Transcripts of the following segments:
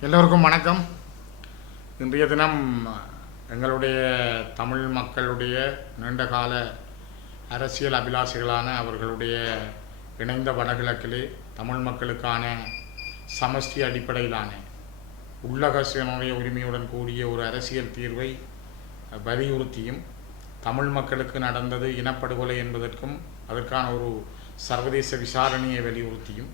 எல்லோருக்கும் வணக்கம். இன்றைய தினம் எங்களுடைய தமிழ் மக்களுடைய நீண்டகால அரசியல் அபிலாஷைகளான அவர்களுடைய இணைந்த வடகிழக்கிலே தமிழ் மக்களுக்கான சமஷ்டி அடிப்படையிலான உள்ளகசியனுடைய உரிமையுடன் கூடிய ஒரு அரசியல் தீர்வை வலியுறுத்தியும் தமிழ் மக்களுக்கு நடந்தது இனப்படுகொலை என்பதற்கும் அதற்கான ஒரு சர்வதேச விசாரணையை வலியுறுத்தியும்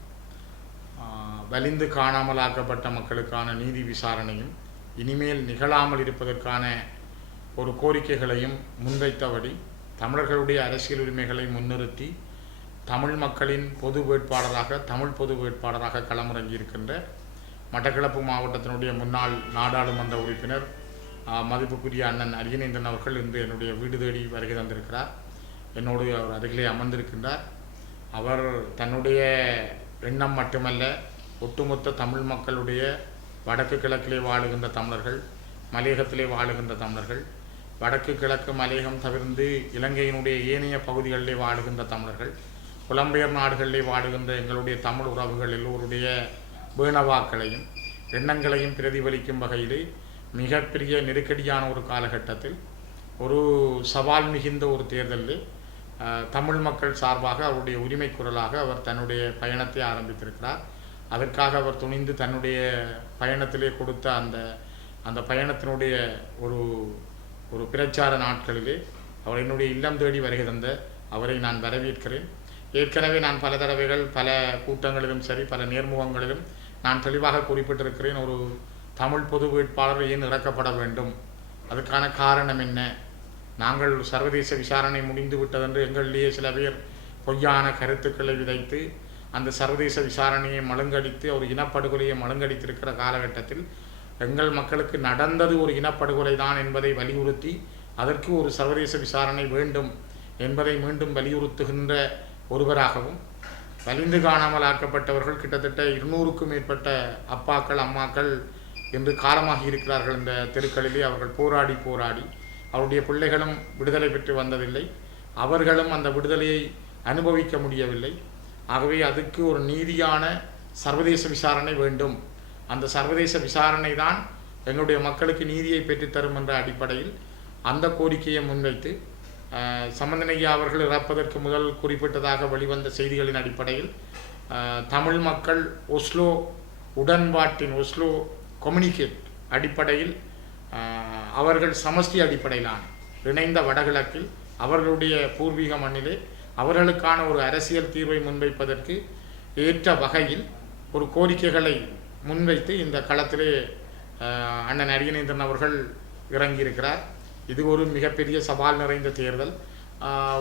வலிந்து காணாமலாக்கப்பட்ட மக்களுக்கான நீதி விசாரணையும் இனிமேல் நிகழாமல் இருப்பதற்கான ஒரு கோரிக்கைகளையும் முன்வைத்தபடி தமிழர்களுடைய அரசியல் உரிமைகளை முன்னிறுத்தி தமிழ் மக்களின் பொது வேட்பாளராக தமிழ் பொது வேட்பாளராக களமிறங்கியிருக்கின்ற மட்டக்களப்பு மாவட்டத்தினுடைய முன்னாள் நாடாளுமன்ற உறுப்பினர் மதிப்புக்குரிய அண்ணன் அரியநேந்திரன் அவர்கள் இன்று என்னுடைய வீடு தேடி வருகை தந்திருக்கிறார். என்னோடு அவர் அருகிலே அமர்ந்திருக்கின்றார். அவர் தன்னுடைய எண்ணம் மட்டுமல்ல ஒட்டுமொத்த தமிழ் மக்களுடைய வடக்கு கிழக்கிலே வாழுகின்ற தமிழர்கள் மலையகத்திலே வாழுகின்ற தமிழர்கள் வடக்கு கிழக்கு மலையகம் தவிர்ந்து இலங்கையினுடைய ஏனைய பகுதிகளிலே வாழுகின்ற தமிழர்கள் புலம்பெயர் நாடுகளிலே வாழுகின்ற எங்களுடைய தமிழ் உறவுகள் எல்லோருடைய வேணவாக்களையும் எண்ணங்களையும் பிரதிபலிக்கும் வகையிலே மிகப்பெரிய நெருக்கடியான ஒரு காலகட்டத்தில் ஒரு சவால் மிகுந்த ஒரு தேர்தலில் தமிழ் மக்கள் சார்பாக அவருடைய உரிமை குரலாக அவர் தன்னுடைய பயணத்தை ஆரம்பித்திருக்கிறார். அதற்காக அவர் துணிந்து தன்னுடைய பயணத்திலே கொடுத்த அந்த அந்த பயணத்தினுடைய ஒரு ஒரு பிரச்சார நாட்களிலே அவர் என்னுடைய இல்லம் தேடி வருகை தந்த அவரை நான் வரவேற்கிறேன். ஏற்கனவே நான் பல தடவைகள் பல கூட்டங்களிலும் சரி பல நேர்முகங்களிலும் நான் தெளிவாக குறிப்பிட்டிருக்கிறேன் ஒரு தமிழ் பொது வேட்பாளர் ஏன் இறக்கப்பட வேண்டும்? அதுக்கான காரணம் என்ன? நாங்கள் சர்வதேச விசாரணை முடிந்து விட்டதென்று எங்களிலேயே சில பேர் பொய்யான கருத்துக்களை விதைத்து அந்த சர்வதேச விசாரணையை மழுங்கடித்து ஒரு இனப்படுகொலையை மழுங்கடித்திருக்கிற காலகட்டத்தில் எங்கள் மக்களுக்கு நடந்தது ஒரு இனப்படுகொலை தான் என்பதை வலியுறுத்தி அதற்கு ஒரு சர்வதேச விசாரணை வேண்டும் என்பதை மீண்டும் வலியுறுத்துகின்ற ஒருவராகவும் வலிந்து காணாமல் ஆக்கப்பட்டவர்கள் கிட்டத்தட்ட இருநூறுக்கும் மேற்பட்ட அப்பாக்கள் அம்மாக்கள் என்று காலமாகி இருக்கிறார்கள் இந்த தெருக்களிலே. அவர்கள் போராடி போராடி அவருடைய பிள்ளைகளும் விடுதலை பெற்று வந்ததில்லை. அவர்களும் அந்த விடுதலையை அனுபவிக்க முடியவில்லை. ஆகவே அதுக்கு ஒரு நீதியான சர்வதேச விசாரணை வேண்டும். அந்த சர்வதேச விசாரணை தான் எங்களுடைய மக்களுக்கு நீதியை பெற்றுத்தரும் என்ற அடிப்படையில் அந்த கோரிக்கையை முன்வைத்து சம்பந்தனையா அவர்கள் இறப்பதற்கு முதல் குறிப்பிட்டதாக வெளிவந்த செய்திகளின் அடிப்படையில் தமிழ் மக்கள் ஒஸ்லோ உடன்பாட்டின் ஒஸ்லோ கம்யூனிகேட் அடிப்படையில் அவர்கள் சமஷ்டி அடிப்படையிலான இணைந்த வடகிழக்கில் அவர்களுடைய பூர்வீக மண்ணிலே அவர்களுக்கான ஒரு அரசியல் தீர்வை முன்வைப்பதற்கு ஏற்ற வகையில் ஒரு கோரிக்கைகளை முன்வைத்து இந்த களத்திலே அண்ணன் அரியநேந்திரன் அவர்கள் இறங்கியிருக்கிறார். இது ஒரு மிகப்பெரிய சவால் நிறைந்த தேர்தல்.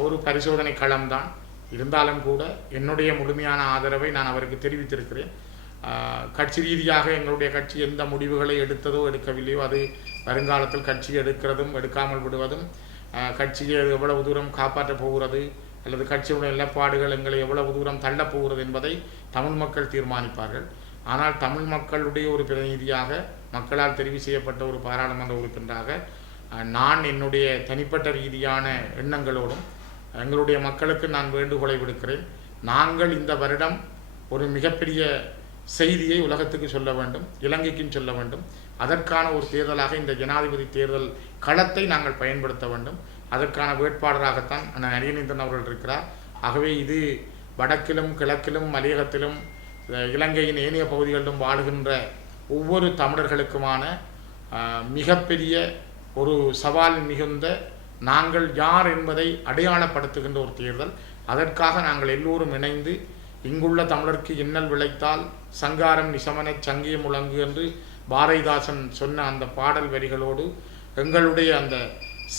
ஒரு பரிசோதனை களம்தான் இருந்தாலும் கூட என்னுடைய முழுமையான ஆதரவை நான் அவருக்கு தெரிவித்திருக்கிறேன். கட்சி ரீதியாக எங்களுடைய கட்சி எந்த முடிவுகளை எடுத்ததோ எடுக்கவில்லையோ அது வருங்காலத்தில் கட்சி எடுக்கிறதும் எடுக்காமல் விடுவதும் கட்சியை எவ்வளவு தூரம் காப்பாற்றப் போகிறது அல்லது கட்சியுடைய நிலப்பாடுகள் எங்களை எவ்வளவு தூரம் தள்ளப் போகிறது என்பதை தமிழ் மக்கள் தீர்மானிப்பார்கள். ஆனால் தமிழ் மக்களுடைய ஒரு பிரதிநிதியாக மக்களால் தெரிவு செய்யப்பட்ட ஒரு பாராளுமன்ற உறுப்பினராக நான் என்னுடைய தனிப்பட்ட ரீதியான எண்ணங்களோடும் எங்களுடைய மக்களுக்கு நான் வேண்டுகோளை விடுக்கிறேன். நாங்கள் இந்த வருடம் ஒரு மிகப்பெரிய செய்தியை உலகத்துக்கு சொல்ல வேண்டும் இலங்கைக்கும் சொல்ல வேண்டும். அதற்கான ஒரு தேர்தலாக இந்த ஜனாதிபதி தேர்தல் களத்தை நாங்கள் பயன்படுத்த வேண்டும். அதற்கான வேட்பாளராகத்தான் அண்ணன் அவர்கள் இருக்கிறார். ஆகவே இது வடக்கிலும் கிழக்கிலும் மலையகத்திலும் இலங்கையின் ஏனைய பகுதிகளிலும் வாழுகின்ற ஒவ்வொரு தமிழர்களுக்குமான மிகப்பெரிய ஒரு சவால் மிகுந்த நாங்கள் யார் என்பதை அடையாளப்படுத்துகின்ற ஒரு தேர்தல். அதற்காக நாங்கள் எல்லோரும் இணைந்து இங்குள்ள தமிழருக்கு இன்னல் விளைத்தால் சங்காரம் நிசமன சங்கிய முழங்கு என்று பாரதிதாசன் சொன்ன அந்த பாடல் வரிகளோடு எங்களுடைய அந்த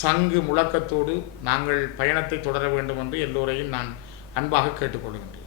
சங்கு முழக்கத்தோடு நாங்கள் பயணத்தை தொடர வேண்டும் என்று எல்லோரையும் நான் அன்பாக கேட்டுக்கொள்கின்றேன்.